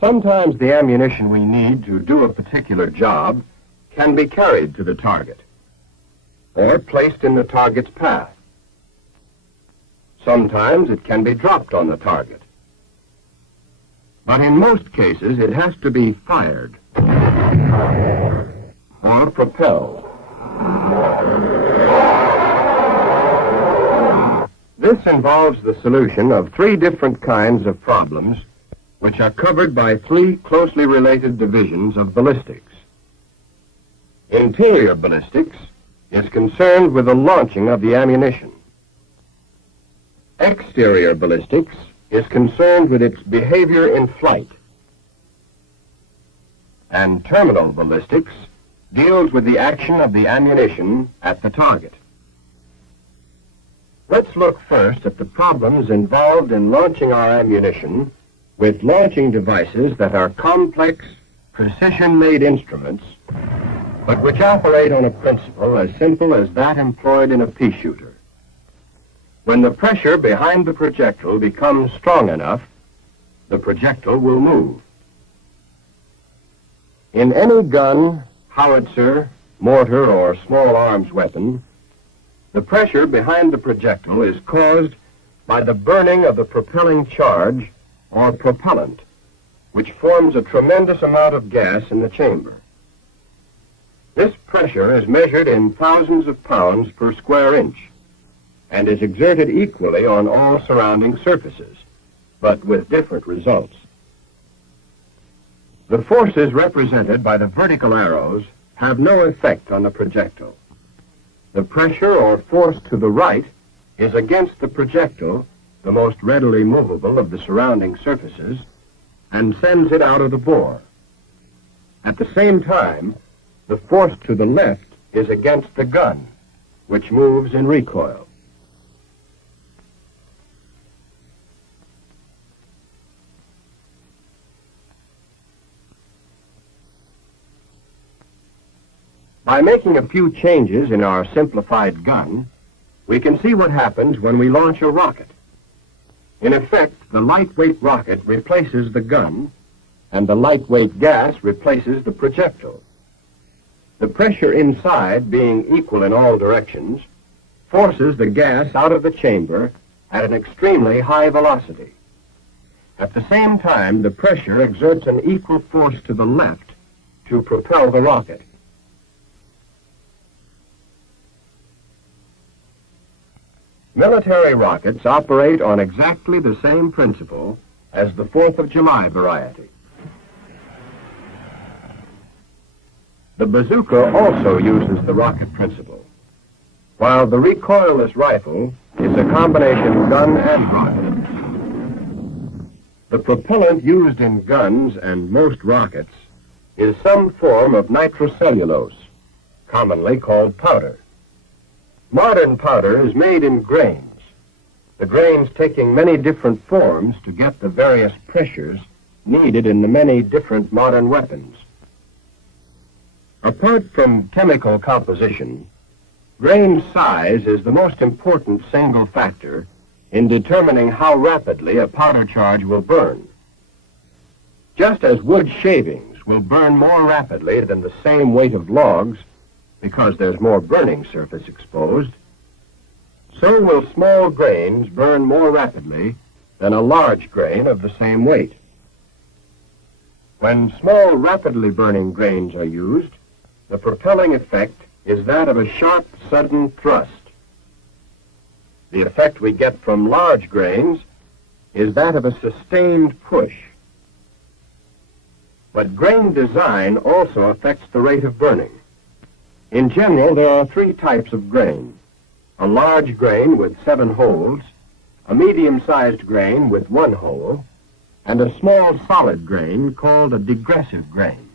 Sometimes the ammunition we need to do a particular job can be carried to the target or placed in the target's path. Sometimes it can be dropped on the target. But in most cases, it has to be fired or propelled. This involves the solution of three different kinds of problems which are covered by three closely related divisions of ballistics. Interior ballistics is concerned with the launching of the ammunition. Exterior ballistics is concerned with its behavior in flight. And terminal ballistics deals with the action of the ammunition at the target. Let's look first at the problems involved in launching our ammunition with launching devices that are complex, precision-made instruments, but which operate on a principle as simple as that employed in a pea shooter. When the pressure behind the projectile becomes strong enough, the projectile will move. In any gun, howitzer, mortar, or small arms weapon, the pressure behind the projectile is caused by the burning of the propelling charge or propellant, which forms a tremendous amount of gas in the chamber. This pressure is measured in thousands of pounds per square inch and is exerted equally on all surrounding surfaces, but with different results. The forces represented by the vertical arrows have no effect on the projectile. The pressure or force to the right is against the projectile, the most readily movable of the surrounding surfaces, and sends it out of the bore. At the same time, the force to the left is against the gun, which moves in recoil. By making a few changes in our simplified gun, we can see what happens when we launch a rocket. In effect, the lightweight rocket replaces the gun, and the lightweight gas replaces the projectile. The pressure inside, being equal in all directions, forces the gas out of the chamber at an extremely high velocity. At the same time, the pressure exerts an equal force to the left to propel the rocket. Military rockets operate on exactly the same principle as the 4th of July variety. The bazooka also uses the rocket principle, while the recoilless rifle is a combination gun and rocket. The propellant used in guns and most rockets is some form of nitrocellulose, commonly called powder. Modern powder is made in grains, the grains taking many different forms to get the various pressures needed in the many different modern weapons. Apart from chemical composition, grain size is the most important single factor in determining how rapidly a powder charge will burn. Just as wood shavings will burn more rapidly than the same weight of logs because there's more burning surface exposed, so will small grains burn more rapidly than a large grain of the same weight. When small, rapidly burning grains are used, the propelling effect is that of a sharp, sudden thrust. The effect we get from large grains is that of a sustained push. But grain design also affects the rate of burning. In general, there are three types of grain: a large grain with 7 holes, a medium-sized grain with 1 hole, and a small solid grain called a degressive grain.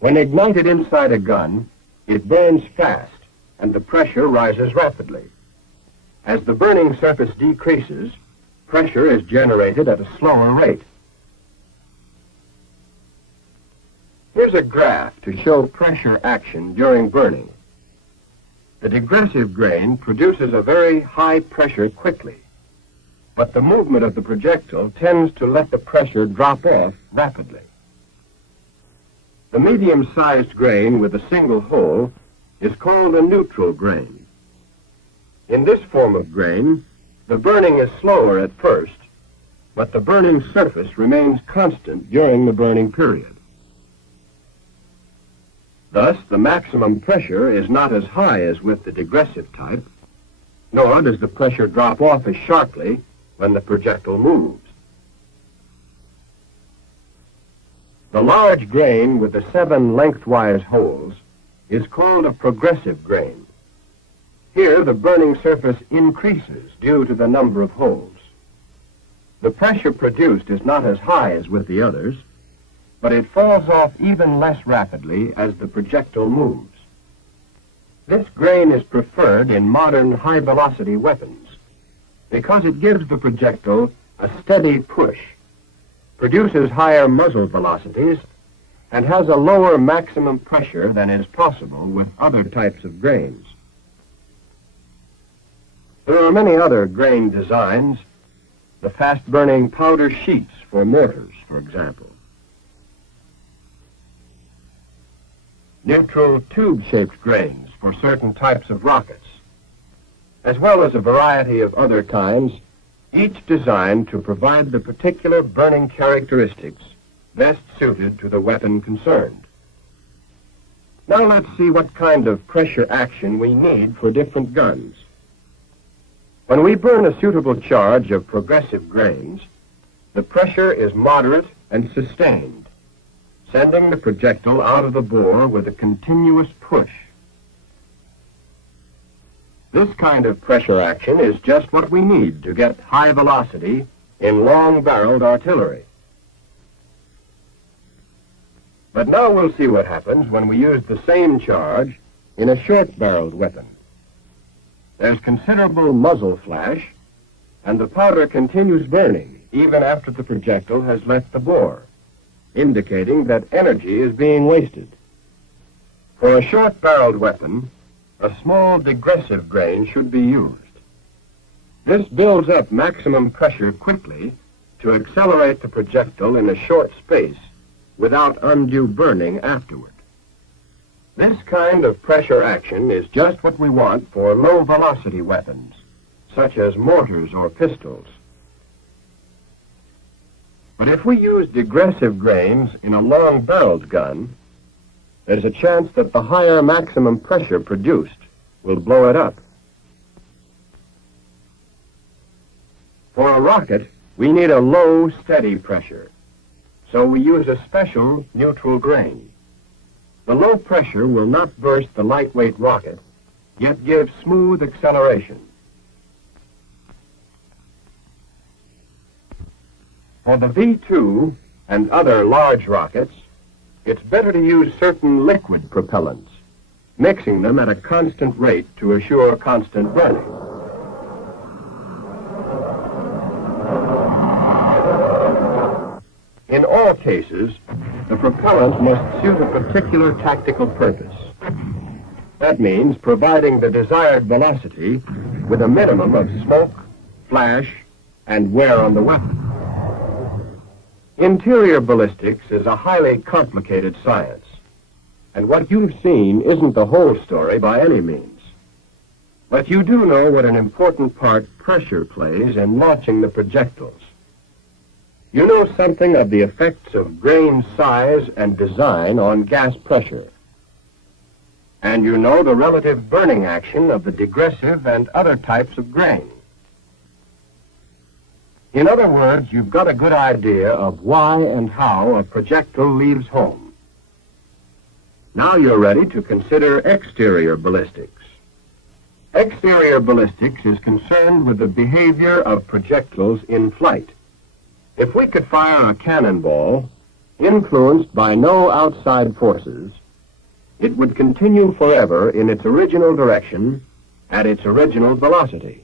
When ignited inside a gun, it burns fast, and the pressure rises rapidly. As the burning surface decreases, pressure is generated at a slower rate. Here's a graph to show pressure action during burning. The degressive grain produces a very high pressure quickly. but the movement of the projectile tends to let the pressure drop off rapidly. The medium-sized grain with a single hole is called a neutral grain. In this form of grain, the burning is slower at first, but the burning surface remains constant during the burning period. Thus, the maximum pressure is not as high as with the digressive type, nor does the pressure drop off as sharply when the projectile moves. The large grain with the 7 lengthwise holes is called a progressive grain. Here, the burning surface increases due to the number of holes. The pressure produced is not as high as with the others, but it falls off even less rapidly as the projectile moves. This grain is preferred in modern high-velocity weapons because it gives the projectile a steady push, produces higher muzzle velocities, and has a lower maximum pressure than is possible with other types of grains. There are many other grain designs, the fast-burning powder sheets for mortars, for example. Neutral tube-shaped grains for certain types of rockets, as well as a variety of other kinds, each designed to provide the particular burning characteristics best suited to the weapon concerned. Now let's see what kind of pressure action we need for different guns. When we burn a suitable charge of progressive grains, the pressure is moderate and sustained, sending the projectile out of the bore with a continuous push. This kind of pressure action is just what we need to get high velocity in long-barreled artillery. But now we'll see what happens when we use the same charge in a short-barreled weapon. There's considerable muzzle flash, and the powder continues burning even after the projectile has left the bore, indicating that energy is being wasted. For a short-barreled weapon, a small digressive grain should be used. This builds up maximum pressure quickly to accelerate the projectile in a short space without undue burning afterward. This kind of pressure action is just what we want for low-velocity weapons, such as mortars or pistols. But if we use digressive grains in a long-barreled gun, there's a chance that the higher maximum pressure produced will blow it up. For a rocket, we need a low, steady pressure, so we use a special neutral grain. The low pressure will not burst the lightweight rocket, yet give smooth acceleration. For the V-2 and other large rockets, it's better to use certain liquid propellants, mixing them at a constant rate to assure constant burning. In all cases, the propellant must suit a particular tactical purpose. That means providing the desired velocity with a minimum of smoke, flash, and wear on the weapon. Interior ballistics is a highly complicated science, and what you've seen isn't the whole story by any means. But you do know what an important part pressure plays in launching the projectiles. You know something of the effects of grain size and design on gas pressure. And you know the relative burning action of the digressive and other types of grain. In other words, you've got a good idea of why and how a projectile leaves home. Now you're ready to consider exterior ballistics. Exterior ballistics is concerned with the behavior of projectiles in flight. If we could fire a cannonball, influenced by no outside forces, it would continue forever in its original direction at its original velocity.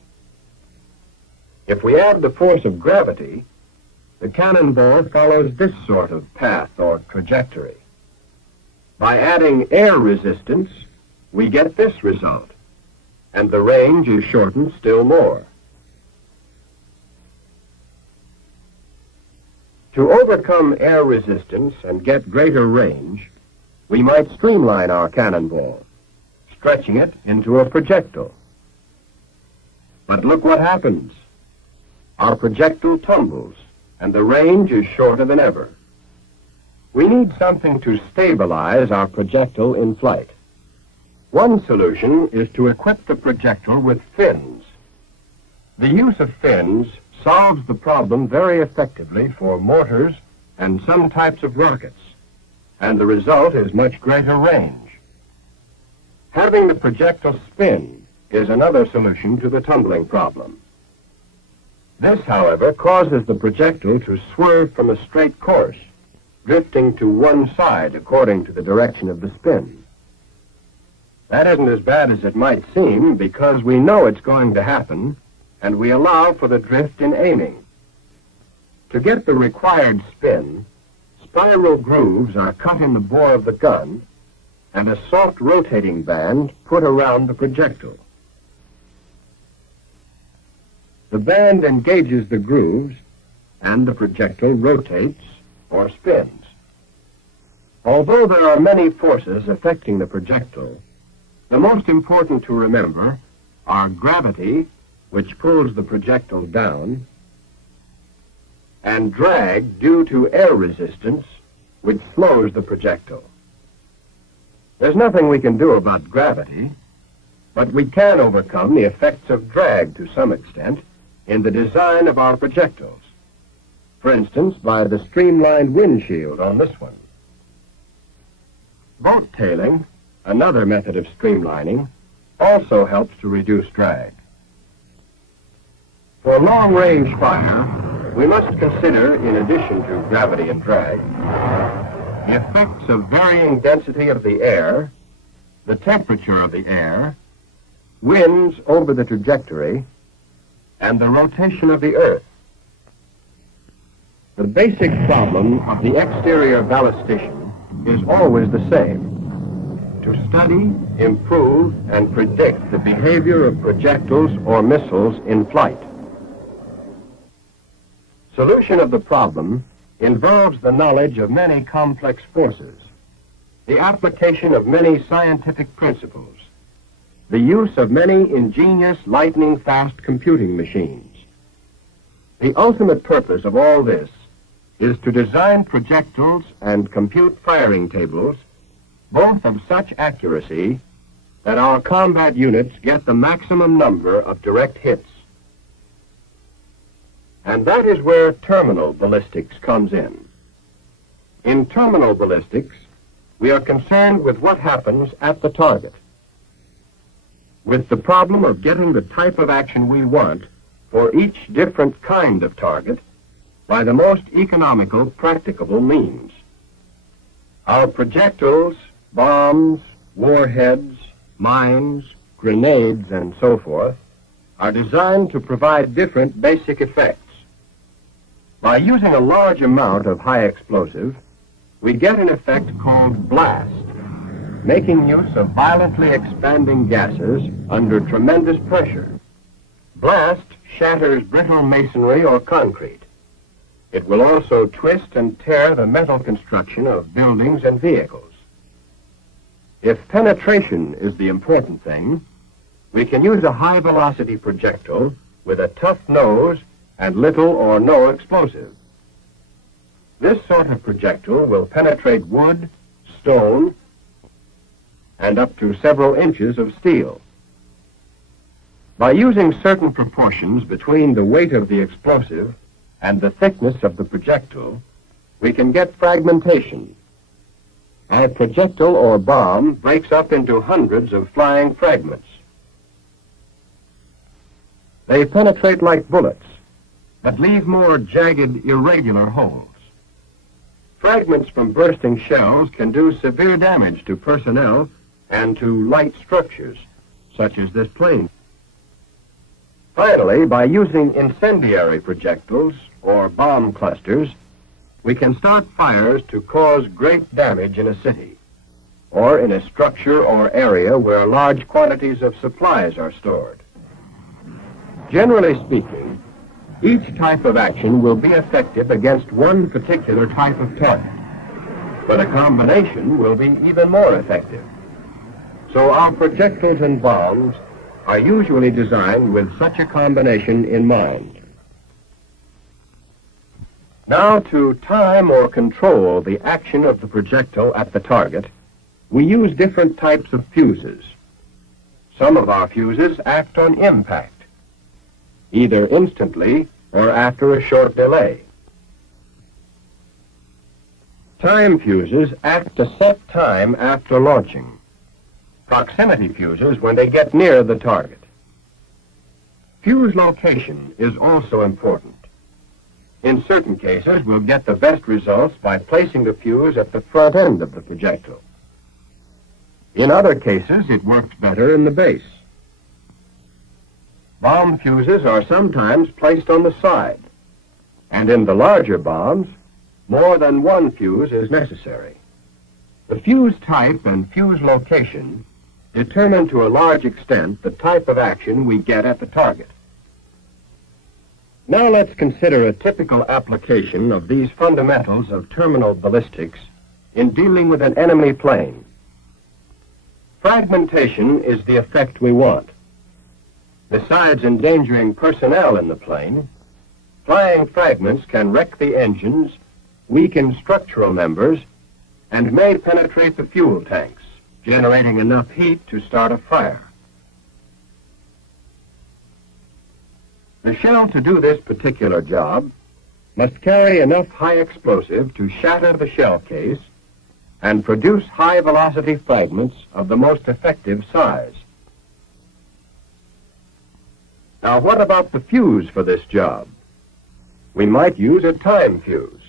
If we add the force of gravity, the cannonball follows this sort of path or trajectory. By adding air resistance, we get this result, and the range is shortened still more. To overcome air resistance and get greater range, we might streamline our cannonball, stretching it into a projectile. But look what happens. Our projectile tumbles, and the range is shorter than ever. We need something to stabilize our projectile in flight. One solution is to equip the projectile with fins. The use of fins solves the problem very effectively for mortars and some types of rockets, and the result is much greater range. Having the projectile spin is another solution to the tumbling problem. This, however, causes the projectile to swerve from a straight course, drifting to one side according to the direction of the spin. That isn't as bad as it might seem because we know it's going to happen, and we allow for the drift in aiming. To get the required spin, spiral grooves are cut in the bore of the gun and a soft rotating band put around the projectile. The band engages the grooves and the projectile rotates or spins. Although there are many forces affecting the projectile, the most important to remember are gravity, which pulls the projectile down, and drag due to air resistance, which slows the projectile. There's nothing we can do about gravity, but we can overcome the effects of drag to some extent in the design of our projectiles. For instance, by the streamlined windshield on this one. Boat tailing, another method of streamlining, also helps to reduce drag. For long-range fire, we must consider, in addition to gravity and drag, the effects of varying density of the air, the temperature of the air, winds over the trajectory, and the rotation of the Earth. The basic problem of the exterior ballistician is always the same: to study, improve, and predict the behavior of projectiles or missiles in flight. Solution of the problem involves the knowledge of many complex forces, the application of many scientific principles, the use of many ingenious lightning-fast computing machines. The ultimate purpose of all this is to design projectiles and compute firing tables, both of such accuracy that our combat units get the maximum number of direct hits. And that is where terminal ballistics comes in. In terminal ballistics, we are concerned with what happens at the target, with the problem of getting the type of action we want for each different kind of target by the most economical, practicable means. Our projectiles, bombs, warheads, mines, grenades, and so forth, are designed to provide different basic effects. By using a large amount of high explosive, we get an effect called blast, making use of violently expanding gases under tremendous pressure. Blast shatters brittle masonry or concrete. It will also twist and tear the metal construction of buildings and vehicles. If penetration is the important thing, we can use a high-velocity projectile with a tough nose and little or no explosive. This sort of projectile will penetrate wood, stone, and up to several inches of steel. By using certain proportions between the weight of the explosive and the thickness of the projectile, we can get fragmentation. A projectile or bomb breaks up into hundreds of flying fragments. They penetrate like bullets, but leave more jagged, irregular holes. Fragments from bursting shells can do severe damage to personnel and to light structures, such as this plane. Finally, by using incendiary projectiles or bomb clusters, we can start fires to cause great damage in a city, or in a structure or area where large quantities of supplies are stored. Generally speaking, Each type of action will be effective against one particular type of target, but a combination will be even more effective. So our projectiles and bombs are usually designed with such a combination in mind. Now, to time or control the action of the projectile at the target, we use different types of fuses. Some of our fuses act on impact, either instantly or after a short delay. Time fuses act to set time after launching. Proximity fuses when they get near the target. Fuse location is also important. In certain cases, we'll get the best results by placing the fuse at the front end of the projectile. In other cases, it works better in the base. Bomb fuses are sometimes placed on the side, and in the larger bombs, more than one fuse is necessary. The fuse type and fuse location determine to a large extent the type of action we get at the target. Now let's consider a typical application of these fundamentals of terminal ballistics in dealing with an enemy plane. Fragmentation is the effect we want. Besides endangering personnel in the plane, flying fragments can wreck the engines, weaken structural members, and may penetrate the fuel tanks, generating enough heat to start a fire. The shell to do this particular job must carry enough high explosive to shatter the shell case and produce high-velocity fragments of the most effective size. Now, what about the fuse for this job? We might use a time fuse,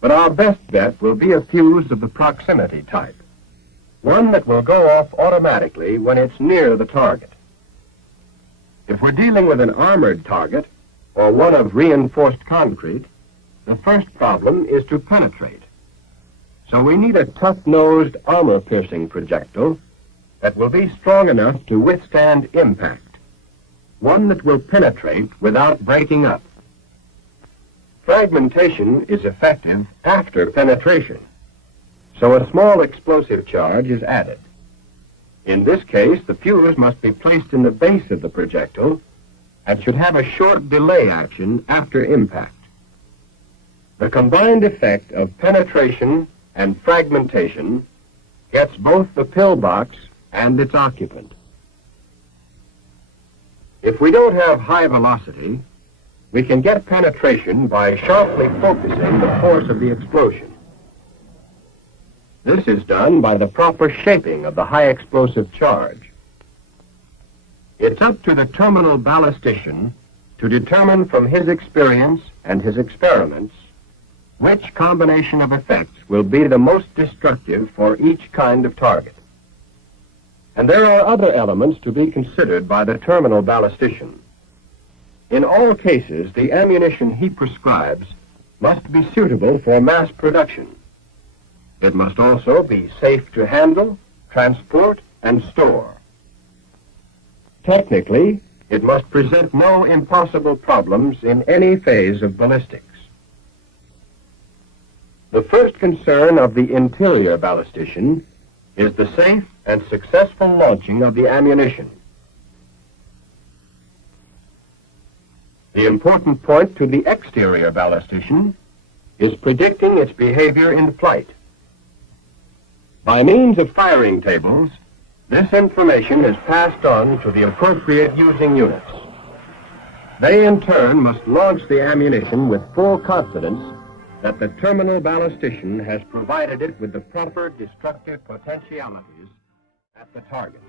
but our best bet will be a fuse of the proximity type, one that will go off automatically when it's near the target. If we're dealing with an armored target or one of reinforced concrete, the first problem is to penetrate. So we need a tough-nosed, armor-piercing projectile that will be strong enough to withstand impact, one that will penetrate without breaking up. Fragmentation is effective after penetration, so a small explosive charge is added. In this case, the fuse must be placed in the base of the projectile and should have a short delay action after impact. The combined effect of penetration and fragmentation gets both the pillbox and its occupant. If we don't have high velocity, we can get penetration by sharply focusing the force of the explosion. This is done by the proper shaping of the high explosive charge. It's up to the terminal ballistician to determine from his experience and his experiments which combination of effects will be the most destructive for each kind of target. And there are other elements to be considered by the terminal ballistician. In all cases, the ammunition he prescribes must be suitable for mass production. It must also be safe to handle, transport, and store. Technically, it must present no impossible problems in any phase of ballistics. The first concern of the interior ballistician is the safe and successful launching of the ammunition. The important point to the exterior ballistician is predicting its behavior in flight. By means of firing tables, this information is passed on to the appropriate using units. They, in turn, must launch the ammunition with full confidence that the terminal ballistician has provided it with the proper destructive potentialities at the target.